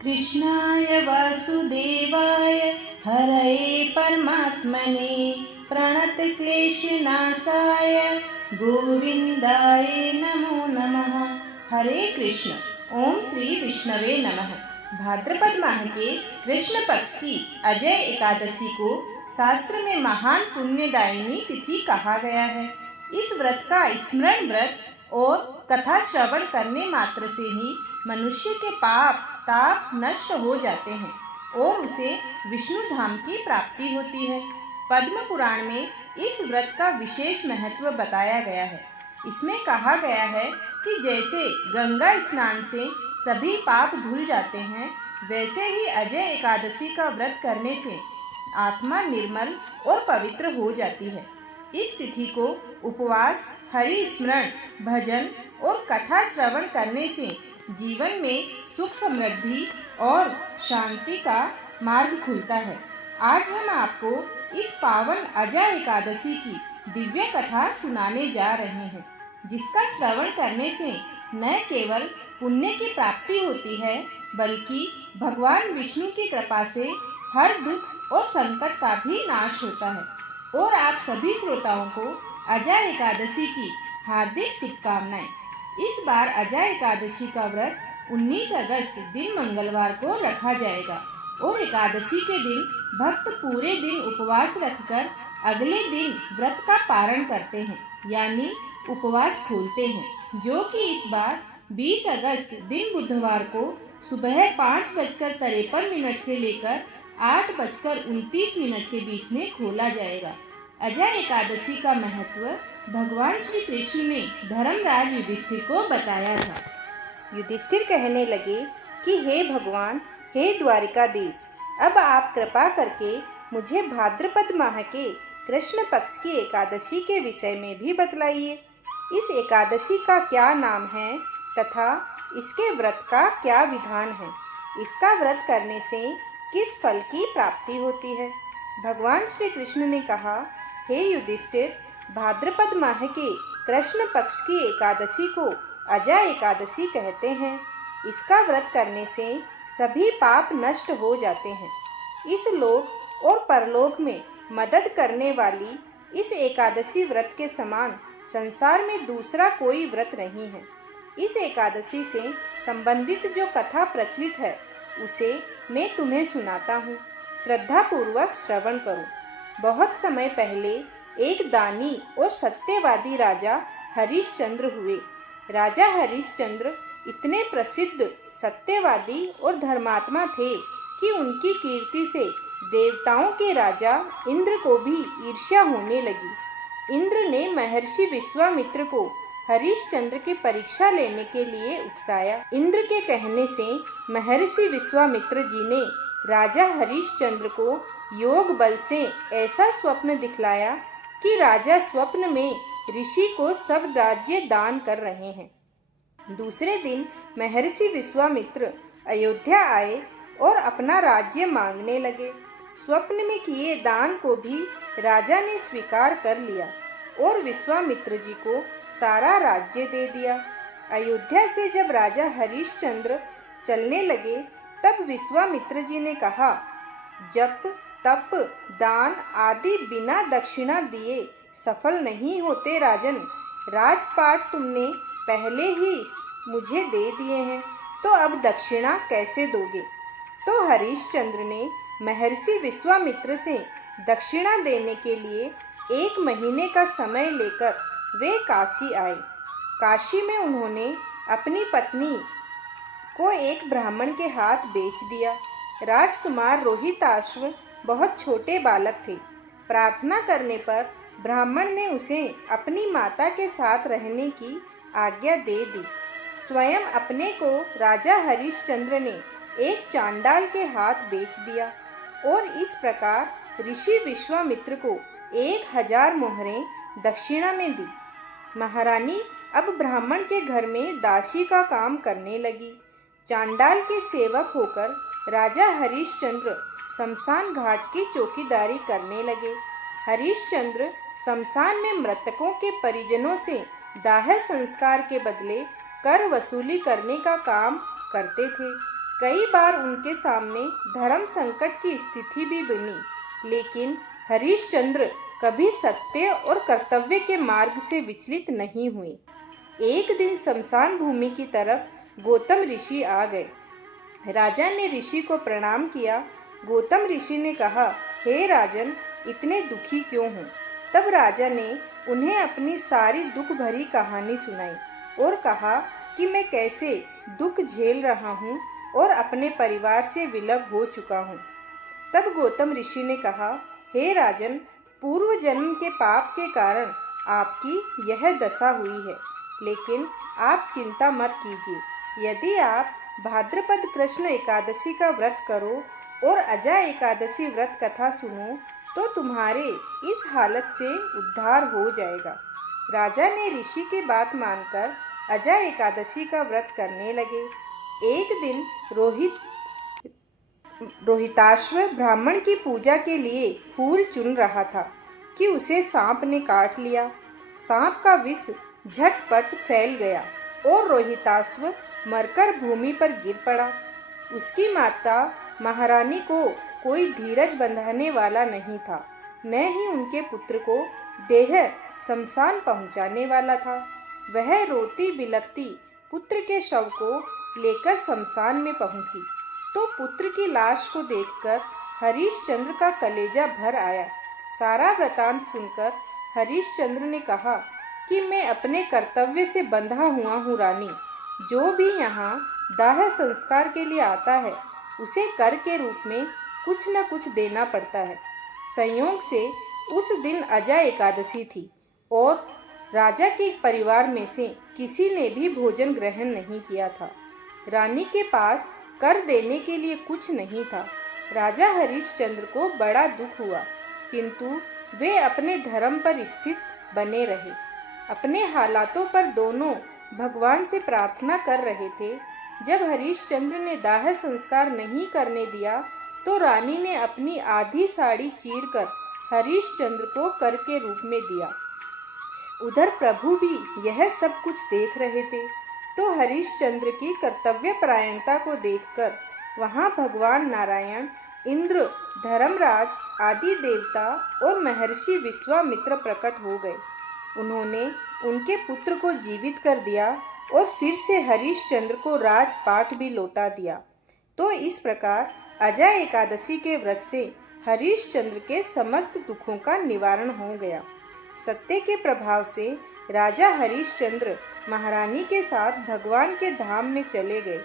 कृष्णाय वासुदेवाय हरये परमात्मने प्रणतक्लेशनाशाय गोविंदाय नमो नमः। हरे कृष्ण। ओम श्री विष्णवे नमः। भाद्रपद माह के कृष्ण पक्ष की अजय एकादशी को शास्त्र में महान पुण्यदायिनी तिथि कहा गया है। इस व्रत का स्मरण व्रत और कथा श्रवण करने मात्र से ही मनुष्य के पाप ताप नष्ट हो जाते हैं और उसे विष्णु धाम की प्राप्ति होती है। पद्म पुराण में इस व्रत का विशेष महत्व बताया गया है। इसमें कहा गया है कि जैसे गंगा स्नान से सभी पाप धुल जाते हैं, वैसे ही अजय एकादशी का व्रत करने से आत्मा निर्मल और पवित्र हो जाती है। इस तिथि को उपवास, हरि स्मरण, भजन और कथा श्रवण करने से जीवन में सुख समृद्धि और शांति का मार्ग खुलता है। आज हम आपको इस पावन अजय एकादशी की दिव्य कथा सुनाने जा रहे हैं, जिसका श्रवण करने से न केवल पुण्य की प्राप्ति होती है, बल्कि भगवान विष्णु की कृपा से हर दुख और संकट का भी नाश होता है। और आप सभी श्रोताओं को अजय एकादशी की हार्दिक शुभकामनाएं। इस बार अजय एकादशी का व्रत 19 अगस्त दिन मंगलवार को रखा जाएगा और एकादशी के दिन भक्त पूरे दिन उपवास रखकर अगले दिन व्रत का पारण करते हैं, यानी उपवास खोलते हैं, जो कि इस बार 20 अगस्त दिन बुधवार को सुबह 5:53 से लेकर 8:29 के बीच में खोला जाएगा। अजय एकादशी का महत्व भगवान श्री कृष्ण ने धर्मराज युधिष्ठिर को बताया था। युधिष्ठिर कहने लगे कि हे भगवान, हे द्वारिकाधीश, अब आप कृपा करके मुझे भाद्रपद माह के कृष्ण पक्ष की एकादशी के विषय में भी बतलाइए। इस एकादशी का क्या नाम है तथा इसके व्रत का क्या विधान है? इसका व्रत करने से किस फल की प्राप्ति होती है? भगवान श्री कृष्ण ने कहा, हे युधिष्ठिर, भाद्रपद माह के कृष्ण पक्ष की एकादशी को अजय एकादशी कहते हैं। इसका व्रत करने से सभी पाप नष्ट हो जाते हैं। इस लोक और परलोक में मदद करने वाली इस एकादशी व्रत के समान संसार में दूसरा कोई व्रत नहीं है। इस एकादशी से संबंधित जो कथा प्रचलित है, उसे मैं तुम्हें सुनाता हूँ। श्रद्धापूर्वक श्रवण करो। बहुत समय पहले एक दानी और सत्यवादी राजा हरिश्चंद्र हुए। राजा हरिश्चंद्र इतने प्रसिद्ध सत्यवादी और धर्मात्मा थे कि उनकी कीर्ति से देवताओं के राजा इंद्र को भी ईर्ष्या होने लगी। इंद्र ने महर्षि विश्वामित्र को हरिश्चंद्र की परीक्षा लेने के लिए उकसाया। इंद्र के कहने से महर्षि विश्वामित्र जी ने राजा हरिश्चंद्र को योग बल से ऐसा स्वप्न दिखलाया कि राजा स्वप्न में ऋषि को सब राज्य दान कर रहे हैं। दूसरे दिन महर्षि विश्वामित्र अयोध्या आए और अपना राज्य मांगने लगे। स्वप्न में किए दान को भी राजा ने स्वीकार कर लिया और विश्वामित्र जी को सारा राज्य दे दिया। अयोध्या से जब राजा हरिश्चंद्र चलने लगे, तब विश्वामित्र जी ने कहा, जप तप दान आदि बिना दक्षिणा दिए सफल नहीं होते राजन। राजपाट तुमने पहले ही मुझे दे दिए हैं, तो अब दक्षिणा कैसे दोगे? तो हरिश्चंद्र ने महर्षि विश्वामित्र से दक्षिणा देने के लिए 1 महीने का समय लेकर वे काशी आए। काशी में उन्होंने अपनी पत्नी को एक ब्राह्मण के हाथ बेच दिया। राजकुमार रोहिताश्व बहुत छोटे बालक थे। प्रार्थना करने पर ब्राह्मण ने उसे अपनी माता के साथ रहने की आज्ञा दे दी। स्वयं अपने को राजा हरिश्चंद्र ने एक चांडाल के हाथ बेच दिया और इस प्रकार ऋषि विश्वामित्र को 1000 मोहरें दक्षिणा में दी। महारानी अब ब्राह्मण के घर में दासी का काम करने लगी। चांडाल के सेवक होकर राजा हरिश्चंद्र शमशान घाट की चौकीदारी करने लगे। हरिश्चंद्र शमशान में मृतकों के परिजनों से दाह संस्कार के बदले कर वसूली करने का काम करते थे। कई बार उनके सामने धर्म संकट की स्थिति भी बनी, लेकिन हरिश्चंद्र कभी सत्य और कर्तव्य के मार्ग से विचलित नहीं हुए। एक दिन शमशान भूमि की तरफ गौतम ऋषि आ गए। राजा ने ऋषि को प्रणाम किया। गौतम ऋषि ने कहा, हे राजन, इतने दुखी क्यों हो? तब राजा ने उन्हें अपनी सारी दुख भरी कहानी सुनाई और कहा कि मैं कैसे दुख झेल रहा हूँ और अपने परिवार से विलग हो चुका हूँ। तब गौतम ऋषि ने कहा, हे राजन, पूर्व जन्म के पाप के कारण आपकी यह दशा हुई है, लेकिन आप चिंता मत कीजिए। यदि आप भाद्रपद कृष्ण एकादशी का व्रत करो और अजय एकादशी व्रत कथा सुनो तो तुम्हारे इस हालत से उद्धार हो जाएगा। राजा ने ऋषि की बात मानकर अजय एकादशी का व्रत करने लगे। एक दिन रोहिताश्व ब्राह्मण की पूजा के लिए फूल चुन रहा था कि उसे सांप ने काट लिया। सांप का विष झटपट फैल गया और रोहिताश्व मरकर भूमि पर गिर पड़ा। उसकी माता महारानी को कोई धीरज बंधाने वाला नहीं था, न ही उनके पुत्र को देह शमशान पहुंचाने वाला था। वह रोती बिलखती पुत्र के शव को लेकर शमशान में पहुंची तो पुत्र की लाश को देखकर हरिश्चंद्र का कलेजा भर आया। सारा वृतांत सुनकर हरिश्चंद्र ने कहा कि मैं अपने कर्तव्य से बंधा हुआ हूँ रानी। जो भी यहाँ दाह संस्कार के लिए आता है उसे कर के रूप में कुछ न कुछ देना पड़ता है। संयोग से उस दिन अजय एकादशी थी और राजा के परिवार में से किसी ने भी भोजन ग्रहण नहीं किया था। रानी के पास कर देने के लिए कुछ नहीं था। राजा हरिश्चंद्र को बड़ा दुख हुआ, किंतु वे अपने धर्म पर स्थित बने रहे। अपने हालातों पर दोनों भगवान से प्रार्थना कर रहे थे। जब हरिश्चंद्र ने दाह संस्कार नहीं करने दिया तो रानी ने अपनी आधी साड़ी चीरकर हरिश्चंद्र को कर के रूप में दिया। उधर प्रभु भी यह सब कुछ देख रहे थे, तो हरिश्चंद्र की कर्तव्यपरायणता को देखकर वहाँ भगवान नारायण, इंद्र, धर्मराज आदि देवता और महर्षि विश्वामित्र प्रकट हो गए। उन्होंने उनके पुत्र को जीवित कर दिया और फिर से हरिश्चंद्र को राजपाट भी लौटा दिया। तो इस प्रकार अजय एकादशी के व्रत से हरिश्चंद्र के समस्त दुखों का निवारण हो गया। सत्य के प्रभाव से राजा हरिश्चंद्र महारानी के साथ भगवान के धाम में चले गए।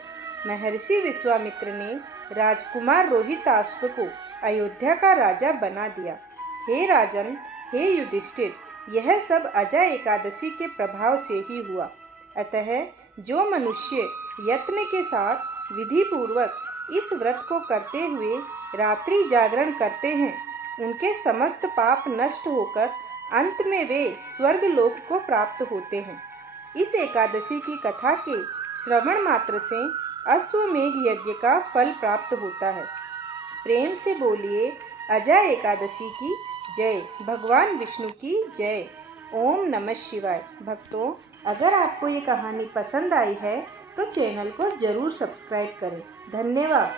महर्षि विश्वामित्र ने राजकुमार रोहिताश्व को अयोध्या का राजा बना दिया। हे राजन, हे युधिष्ठिर, यह सब अजय एकादशी के प्रभाव से ही हुआ। अतः जो मनुष्य यत्न के साथ विधि पूर्वक इस व्रत को करते हुए रात्रि जागरण करते हैं, उनके समस्त पाप नष्ट होकर अंत में वे स्वर्ग लोक को प्राप्त होते हैं। इस एकादशी की कथा के श्रवण मात्र से अश्वमेघ यज्ञ का फल प्राप्त होता है। प्रेम से बोलिए अजय एकादशी की जय, भगवान विष्णु की जय। ओम नमः शिवाय। भक्तों, अगर आपको ये कहानी पसंद आई है तो चैनल को जरूर सब्सक्राइब करें। धन्यवाद।